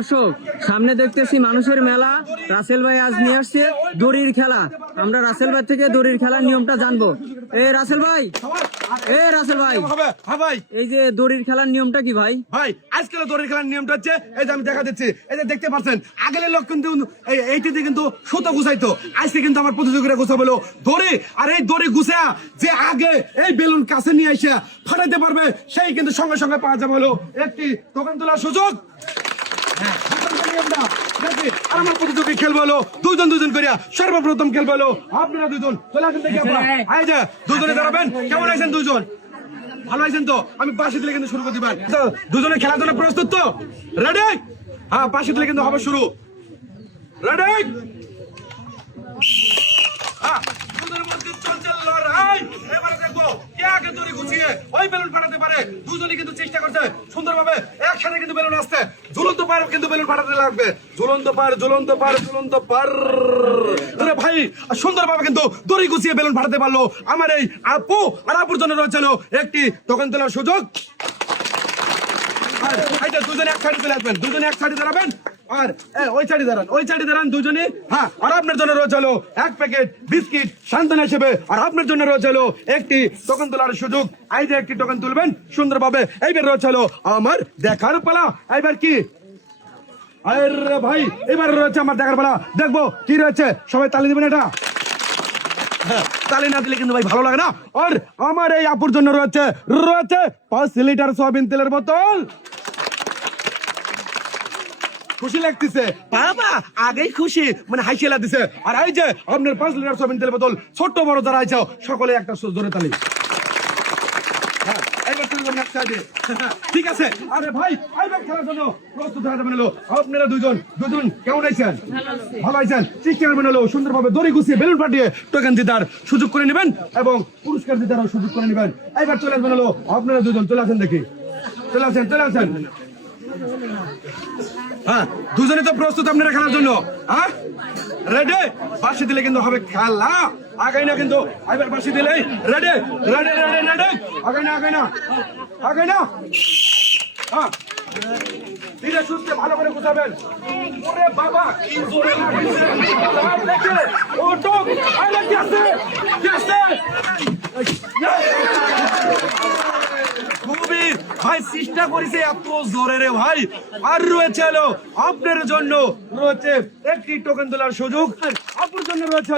দর্শক সামনে দেখতেছি মানুষের মেলা। রাসেল ভাই আজ নিয়ে আসছে দড়ির খেলা। আমরা রাসেল ভাই থেকে দড়ির খেলার নিয়মটা জানবো। রাসেল ভাই, রাসেল ভাই, হ্যাঁ ভাই, এই যে দড়ির খেলার নিয়মটা কি ভাই? ভাই আজকে দড়ির খেলার নিয়মটা হচ্ছে এই যে আমি দেখা দিচ্ছি, এই যে দেখতে পাচ্ছেন আগের লোক কিন্তু এইটিতে কিন্তু সুতো গুছাইতো, আজকে কিন্তু আমার প্রতিযোগীরা গুছাবো দড়ি। আর এই দড়ি গুছা যে আগে এই বেলুন কাছে নিয়ে এসে ফাটাইতে পারবে সেই কিন্তু সঙ্গে সঙ্গে পাওয়া যাবে হলো একটি টোকেন তোলার সুযোগ। আমার প্রতিযোগী খেলবো হলো দুজন করিয়া। সর্বপ্রথম খেলবো হলো আপনারা দুজন চলে আসেন দেখি আপনারা। এই যে দুজনে দাঁড়াবেন। কেমন আছেন দুজন? ভালো আছেন তো? আমি পাশে দিলে কিন্তু শুরু করে দিবেন। দুজনে খেলার জন্য প্রস্তুত তো? রেডি? হ্যাঁ, পাশে দিলে কিন্তু হবে শুরু। রেডি? দুজনের মধ্যে চলছে লড়াই। এবারে দেখবো কে আগে দড়ি গুছিয়ে ওই বেলুন ফাটাতে পারে। দুজনে কিন্তু চেষ্টা করছে সুন্দরভাবে একসাথে কিন্তু বেলুন আসছে। ঝুলন্ত পার কিন্তু বেলুন ফাটাতে লাগবে। ঝুলন্ত পার আরে ভাই সুন্দরভাবে কিন্তু দড়ি গুছিয়ে বেলুন ফাটাতে পারলো। আমার এই আপু আর আপুর জন্য রয়েছে একটি টোকেন তোলার সুযোগ। আর এই যে দুজনে এক সাইডে চলে আসবেন, দুজনে এক সাইডে দাঁড়াবেন। আর ওই সাইডে দাঁড়ান দুজনে। হ্যাঁ, আর আপনার জন্য রয়েছে এক প্যাকেট বিস্কিট সান্ত্বনা হিসেবে। আর আপনার জন্য রয়েছে একটি টোকেন তোলার সুযোগ। এই যে একটি টোকেন তুলবেন সুন্দরভাবে। এইবার রয়েছে আমার দেখার পালা। এইবার কি? আরে ভাই এবার রয়েছে আমার দেখার পালা। দেখবো কি রয়েছে। সবাই তালি দিবেন। এটা তালি না দিলে কিন্তু ভাই ভালো লাগে না। আর আমার এই আপুর জন্য রয়েছে 5 লিটার সয়াবিন তেলের বোতল। খুশি লাগতেছে বাবা, আগেই খুশি মানে হাসিয়ে লাগতেছে। আর এই যে আপনার 5 লিটার সয়াবিন তেলের বোতল। ছোট্ট বড় যারা আইছো সকলে একটা জোরে তালি। ঠিক আছে। আরে ভাই খেলার জন্য প্রস্তুত হয়ে যাবেন। আপনারা দুজন কেমন আছেন? ভালো আছেন? চেষ্টা করবেন সুন্দরভাবে দড়ি গুছিয়ে বেলুন ফাটিয়ে টোকেন জেতার সুযোগ করে নেবেন এবং পুরস্কার জেতারও সুযোগ করে নেবেন। এইবার চলে আসবেন আপনারা দুজন। চলে আসেন দেখি, চলে আসেন। হ্যাঁ, দুজনে তো প্রস্তুত আপনারা খেলার জন্য? হ্যাঁ, রেডি? বাঁশি দিলে কিন্তু হবে খেলা। আগাই না কিন্তু, এবার বাঁশি দিলে রেডি। আগাই না। হ্যাঁ, ধীরে সুস্থে ভালো করে গুছাবেন। ওরে বাবা কি জোরে লাগছে। ওটো আরে কি আছে? খুবই ভাই চেষ্টা করেছে এত জোরে রে ভাই। আর রয়েছে আপনার জন্য রয়েছে একটি টোকেন তোলার সুযোগ। আপনার জন্য রয়েছে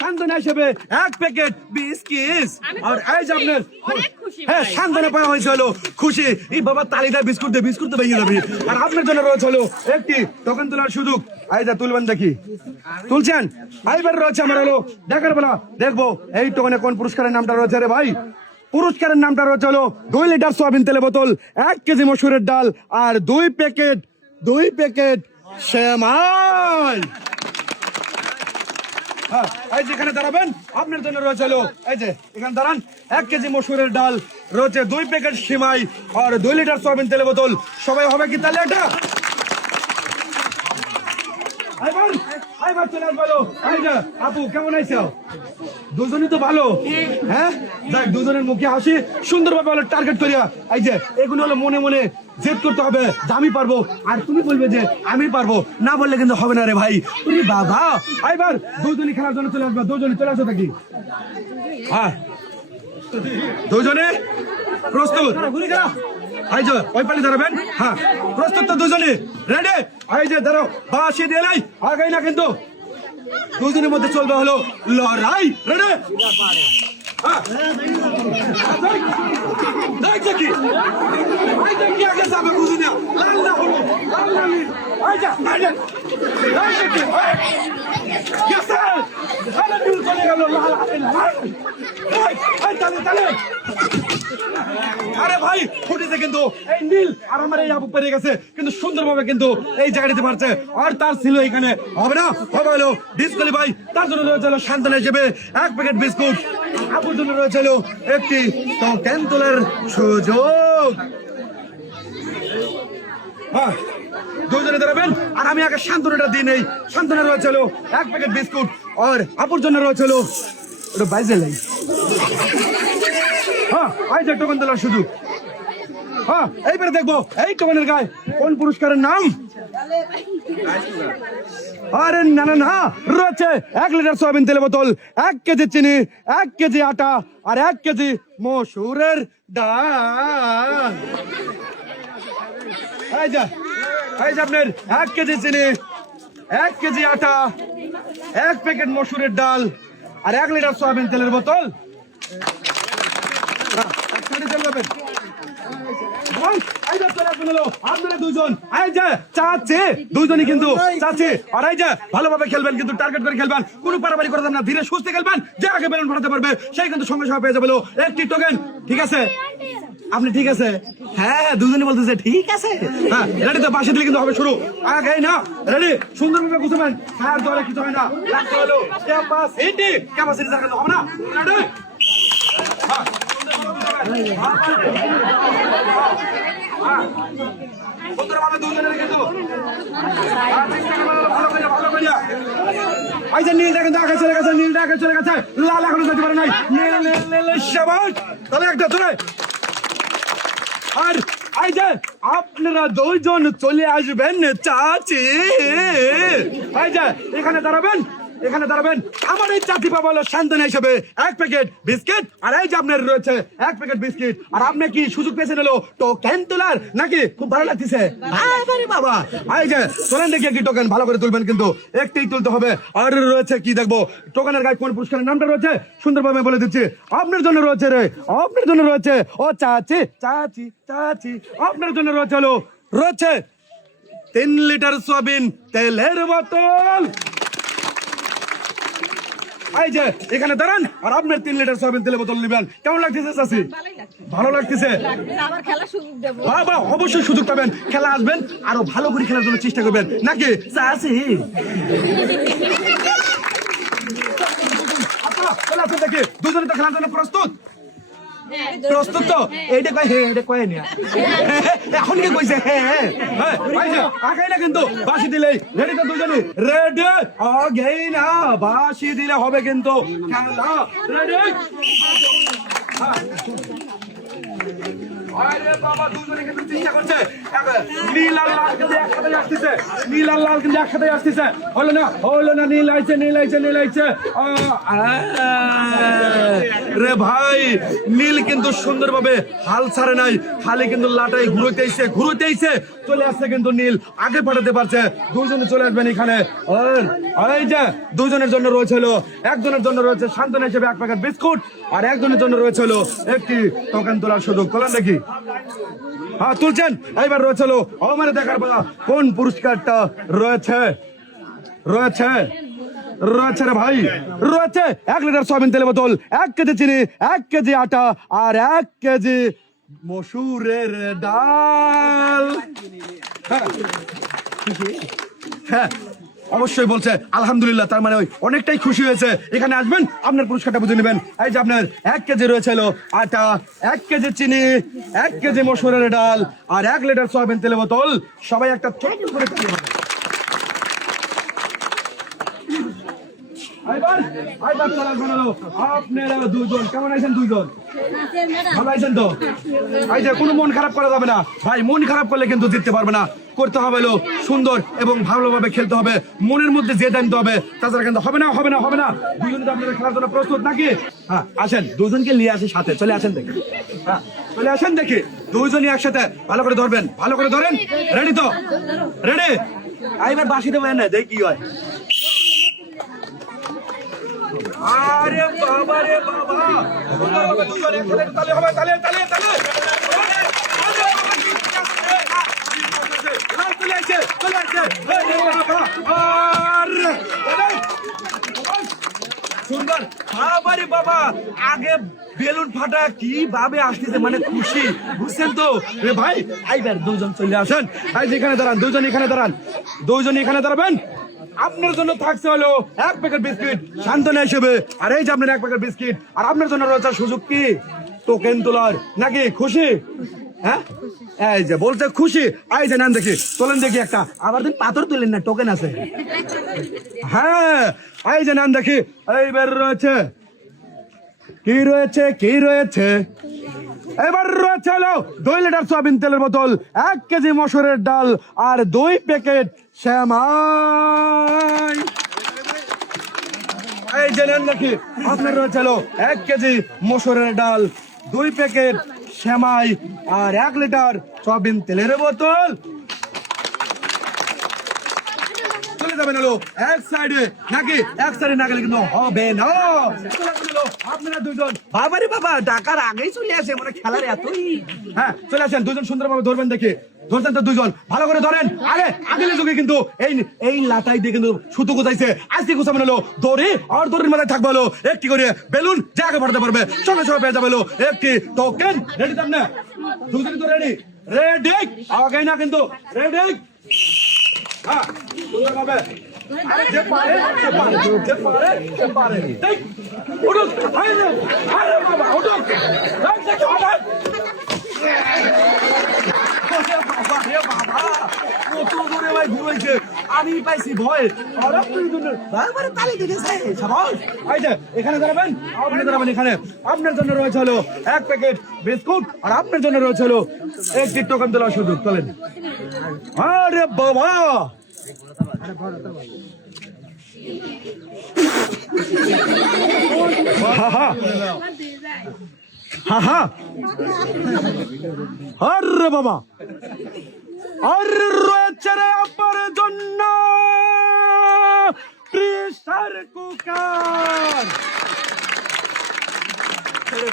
সান্ত্বনা হিসেবে এক প্যাকেট বিস্কিট। আর এই যে আপনার হ্যাঁ সান্ত্বনা পাওয়া হয়েছে খুশি। এই বাবা তালিদার বিস্কুট তো ভেঙে যাবে। আর আপনার জন্য রয়েছে একটি টোকেন তোলার সুযোগ। এই যে তুলবেন দেখি, তুলছেন? এইবার রয়েছে আমার দেখার বেলা। দেখবো এই টোকেনে কোন পুরস্কারের নামটা রয়েছে রে ভাই। পুরস্কারের নামটা রয়েছে 2 লিটার সয়াবিন তেলের বোতল, 1 কেজি মসুরের ডাল আর 2 প্যাকেট সেমাই। এই যেখানে দাঁড়াবেন আপনার জন্য রয়েছে এই যে এখানে দাঁড়ান। 1 কেজি মসুরের ডাল রয়েছে, 2 প্যাকেট সেমাই আর 2 লিটার সয়াবিন তেলের বোতল। সবাই হবে কি তাহলে? এটা আপু কেমন আইছো? দুজনই তো ভালো। হ্যাঁ, দেখ দুজনের মুখে হাসি সুন্দরভাবে টার্গেট করিয়া। এই যে এগুলো মনে মনে জেদ করতে হবে যে আমি পারবো। আর তুমি বলবে যে আমি পারবো, না বললে কিন্তু হবে না রে ভাই। তুমি বাবা এবার দুজনই খেলার জন্য চলে আসবে। দুজনই চলে আসো দেখি। হ্যাঁ, দুজনে প্রস্তুত? এই যে ওই পালি দাঁড়াবেন। হ্যাঁ, প্রস্তুত তো দুজনে? রেডি? এই যে দাঁড়াও, বাঁশি দিয়ে নাই আগাই না কিন্তু। দুজনের মধ্যে চলবে লড়াই। রেডি? আগে যাবে বুঝি না। লাল না হলো লাল লালি। চলে গেল লাল। আরে ভাই ফুটেছে কিন্তু এই নীল। আর আমার এই আপু পেরে গেছে কিন্তু সুন্দরভাবে কিন্তু এই জায়গা দিতে পারছে। আর তার ছিল এখানে হবে না, হবে ডিসকোয়ালিফাই। তার জন্য রয়েছে সান্ত্বনা হিসেবে 1 প্যাকেট বিস্কুট। আপুর জন্য রয়েছে একটি টোকেন তোলার সুযোগ। হ্যাঁ, দুজনে দাঁড়াবেন। আর আমি আগে সান্ত্বনাটা দিই নেই। সান্ত্বনা রয়েছে 1 প্যাকেট বিস্কুট। আর আপুর জন্য রয়েছে ওটা বাইজে লাই। হ্যাঁ, এই যে টোকেন তোলার সুযোগ। হ্যাঁ এইবারে দেখবো এই টোকেনের গায়ে কোন পুরস্কারের নাম। আরে না না না, রয়েছে 1 লিটার সয়াবিন তেলের বোতল, 1 কেজি চিনি, 1 কেজি আটা আর 1 কেজি মসুরের ডাল। এই যে আপনার 1 কেজি চিনি, 1 কেজি আটা, 1 প্যাকেট মসুরের ডাল আর 1 লিটার সয়াবিন তেলের বোতল। আপনারা দুজন এই যে চাচি, দুজনই কিন্তু চাচি, আর এই যে ভালোভাবে খেলবেন, কিন্তু টার্গেট করে খেলবেন, কোনো পারাপারি করবেন না, ধীরে সুস্থে খেলবেন। যে আগে বেলুন ফাটাতে পারবে সেই কিন্তু সঙ্গে সঙ্গে পেয়ে যাবে একটি টোকেন। ঠিক আছে? আপনি ঠিক আছে? হ্যাঁ হ্যাঁ, দুজনই বলতেছে ঠিক আছে। হ্যাঁ রেডি তো? পাশে দিলে কিন্তু হবে শুরু। আগে না রেডি, সুন্দরভাবে বুঝবেন। হ্যাঁ দলে কিছু হয় না, লাগতে হলো ক্যাপাসিটি, ক্যাপাসিটি দেখাতে হবে না। রেডি? হ্যাঁ সুন্দরভাবে দুজনের কিন্তু নীলটা কিন্তু আগে চলে গেছে, নীলটা আগে চলে গেছে, লাল এখনো যেতে পারে নাই। নীল শাবাশ, তাহলে একটা ধরে। আর এই যে আপনারা দুইজন চলে আসবেন চাচি, এই যে এখানে দাঁড়াবেন, এখানে দাঁড়াবেন। আমার এই চাচি বাবা হলো সান্ত্বনা হিসেবে 1 প্যাকেট বিস্কিট, আর এই যে আপনার রয়েছে 1 প্যাকেট বিস্কিট। আর আপনি কি সুযোগ পেয়েছেন হলো টোকেন তোলার নাকি? খুব ভালো লাগতেছে বাবা। এই যে তোলেন দেখি একটি টোকেন, ভালো করে তুলবেন, কিন্তু একটাই তুলতে হবে। আর রয়েছে কি দেখবো টোকেনের গায়ে কোন পুরস্কারের নামটা রয়েছে সুন্দরভাবে বলে দিচ্ছি। আপনার জন্য রয়েছে রে, আপনার জন্য রয়েছে, ও চাচি চাচি চাচি, আপনার জন্য রয়েছে হলো রয়েছে 3 লিটার সয়াবিন তেলের বোতল। এই যে এখানে দাঁড়ান, আর আপনার 3 লিটার সয়াবিন তেলের বোতল নেবেন। কেমন লাগতেছে চাচি? ভালো লাগতেছে? বাবা অবশ্যই সুযোগ পাবেন, খেলা আসবেন, আরো ভালো করে খেলার জন্য চেষ্টা করবেন নাকি চাচি? দেখি দুজনে তো খেলার জন্য প্রস্তুত? প্রস্তুত তো? এইটা কয় হ্যাঁ, এটা কয় না, এখন কি কইছে হ্যাঁ। আগাই না কিন্তু বাঁশি দিলেই রেডি তো? দুজনে রেডি? আগাই না, বাঁশি দিলে হবে কিন্তু খেলা। রেডি? আরে বাবা দুজনে কিন্তু চেষ্টা করছে। নীল আর লাল কিন্তু একসাথে আসতেছে, নীল আর লাল কিন্তু একসাথে আসতেছে। হলো না, হলো না, নীল আইছে, নীল আইছে, নীল আইছে। রে ভাই নীল কিন্তু সুন্দরভাবে হাল ছাড়ে নাই, খালি কিন্তু লাটাই ঘুরতেইছে, ঘুরতেইছে, চলে আসছে কিন্তু নীল আগে পাঠাতে পারছে। দুজনে চলে আসবেন এখানে। আর এই যে দুজনের জন্য রয়েছে হলো, একজনের জন্য রয়েছে সান্ত্বনা হিসেবে 1 প্যাকেট বিস্কুট, আর একজনের জন্য রয়েছে হলো একটি টোকেন তোলার সুযোগ। তোলেন দেখি। হ্যাঁ তুলছেন। এইবার রয়েছে হলো আমার দেখার পালা, কোন পুরস্কারটা রয়েছে। রয়েছে রয়েছে রে ভাই, রয়েছে 1 লিটার সয়াবিন তেলের বোতল, 1 কেজি চিনি, 1 কেজি আটা আর 1 কেজি মসুরের ডাল। হ্যাঁ অবশ্যই বলছে আলহামদুলিল্লাহ, তার মানে ওই অনেকটাই খুশি হয়েছে। এখানে আসবেন, আপনার পুরস্কারটা বুঝে নেবেন। এই যে আপনার 1 কেজি রয়েছে হলো আটা, 1 কেজি চিনি, 1 কেজি মসুরের ডাল আর 1 লিটার সয়াবিন তেলের বোতল। সবাই একটা ছোট করে তালি হবে। আপনারা দুজন কেমন আছেন? দুজন ভালো আছেন তো? এই যে কোনো মন খারাপ করা যাবে না ভাই, মন খারাপ করলে কিন্তু জিততে পারবে না। করতে হবে হলো সুন্দর এবং ভালোভাবে খেলতে হবে, মনের মধ্যে যে জানতে হবে, তাছাড়া কিন্তু হবে না, হবে না, হবে না। দুজন তো আপনাদের খেলার জন্য প্রস্তুত নাকি? হ্যাঁ আসেন, দুজনকে নিয়ে আসি সাথে, চলে আসেন দেখি। হ্যাঁ চলে আসেন দেখি, দুজনই একসাথে ভালো করে ধরবেন, ভালো করে ধরেন। রেডি তো? রেডি? এইবার বাঁশি দেবেন না, দেখি কি হয়। আরে বাবা রে বাবা, দুজনে খেলে তালে হবে, তালে তালে তালে। সুন্দর। বাবারে বাবা, আগে বেলুন ফাটা কি ভাবে আসতেছে, মানে খুশি, বুঝছেন তো রে ভাই? এইবার দুজন চলে আসেন, এই যেখানে দাঁড়ান, দুজন এখানে দাঁড়ান, দুজন এখানে দাঁড়াবেন। আপনার জন্য থাকছে হলো 1 প্যাকেট বিস্কিট সান্ত্বনা হিসেবে, আর এই যে আপনার 1 প্যাকেট বিস্কিট, আর আপনার জন্য রয়েছে সুযোগ কি টোকেন তোলার, নাকি খুশি? হ্যাঁ এই যে বলছে খুশি। এই যে নেন দেখি, তোলেন দেখি একটা, আবার দিন পাথর তুলেন না, টোকেন আছে। হ্যাঁ এই যে নেন দেখি, এইবার রয়েছে কি রয়েছে কি রয়েছে? এবার রয়েছে হলো 2 লিটার সয়াবিন তেলের বোতল, 1 কেজি মসুরের ডাল আর 2 প্যাকেট সেমাই। এই জেনেন নাকি আপনার রয়েছে হলো 1 কেজি মসুরের ডাল, 2 প্যাকেট সেমাই আর 1 লিটার সয়াবিন তেলের বোতল। চলে যাবেন হলো এক সাইডে, নাকি এক সাইডে না গেলে কিন্তু হবে না। চলে যাবেন হলো আপনারা দুজন। বাবারে বাবা, ডাকার আগেই চলে আসে, মানে খেলার এতই। হ্যাঁ চলে আসেন, দুজন সুন্দরভাবে ধরবেন দেখি। ধরছেন তো দুজন, ভালো করে ধরেন। আরে আগের যুগে কিন্তু এই লাটাই দিয়ে কিন্তু সুতো কোথাইছে, আজকে গোছাবেন হলো দড়ি, আর দড়ির মাথায় থাকবে হলো একটি করে বেলুন, যে আগে ভরতে পারবে সঙ্গে সঙ্গে পেয়ে যাবে হলো একটি টোকেন। রেডি তো না? দুজনই তো রেডি? রেডি, আগে না কিন্তু রেডি। হ্যাঁ সুন্দরভাবে। আরে যে পারে সে পারে, যে পারে সে পারে। ঠিক, উঠুক। আরে বাবা উঠুক। আমি পাইছি ভয়। এখানে দাঁড়াবেন, আপনি দাঁড়াবেন এখানে। আপনার জন্য রয়েছে হলো 1 প্যাকেট বিস্কুট, আর আপনার জন্য রয়েছে হলো 1 টোকেন তোলার সুযোগ। চলেন। আরে বাবা, আরে বাবা, আরে রয়েছে রে আপনার জন্য প্রেসার কুকার।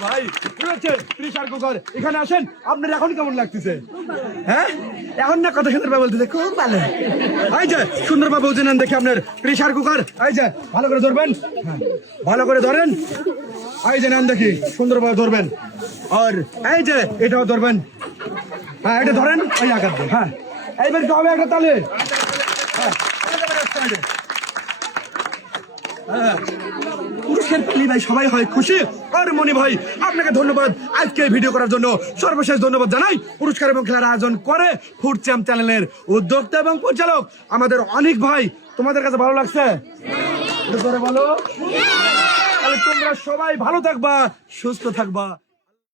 ভাই রয়েছে প্রেসার কুকার, এখানে আসেন। আপনার এখন কেমন লাগতেছে? হ্যাঁ এখন না কথা সুন্দরভাবে বলতেছে, খুব ভালো। এই যে সুন্দরভাবে বুঝে নেন দেখি আপনার প্রেসার কুকার। এই যে ভালো করে ধরবেন, ভালো করে ধরেন। এই যে নেন দেখি, সুন্দরভাবে ধরবেন। আর এই যে এটাও ধরবেন। হ্যাঁ এটা ধরেন, এই আঘাত দেন। হ্যাঁ এইবার কি হবে একটা তালে? পুরুষের পেলি ভাই সবাই হয় খুশি। আর মনি ভাই আপনাকে ধন্যবাদ আজকে ভিডিও করার জন্য। সর্বশেষ ধন্যবাদ জানাই পুরস্কার এবং খেলার আয়োজন করে ফুড চ্যাম্প চ্যানেলের উদ্যোক্তা এবং পরিচালক আমাদের অনেক ভাই। তোমাদের কাছে ভালো লাগছে? বলো। তাহলে তোমরা সবাই ভালো থাকবা, সুস্থ থাকবা।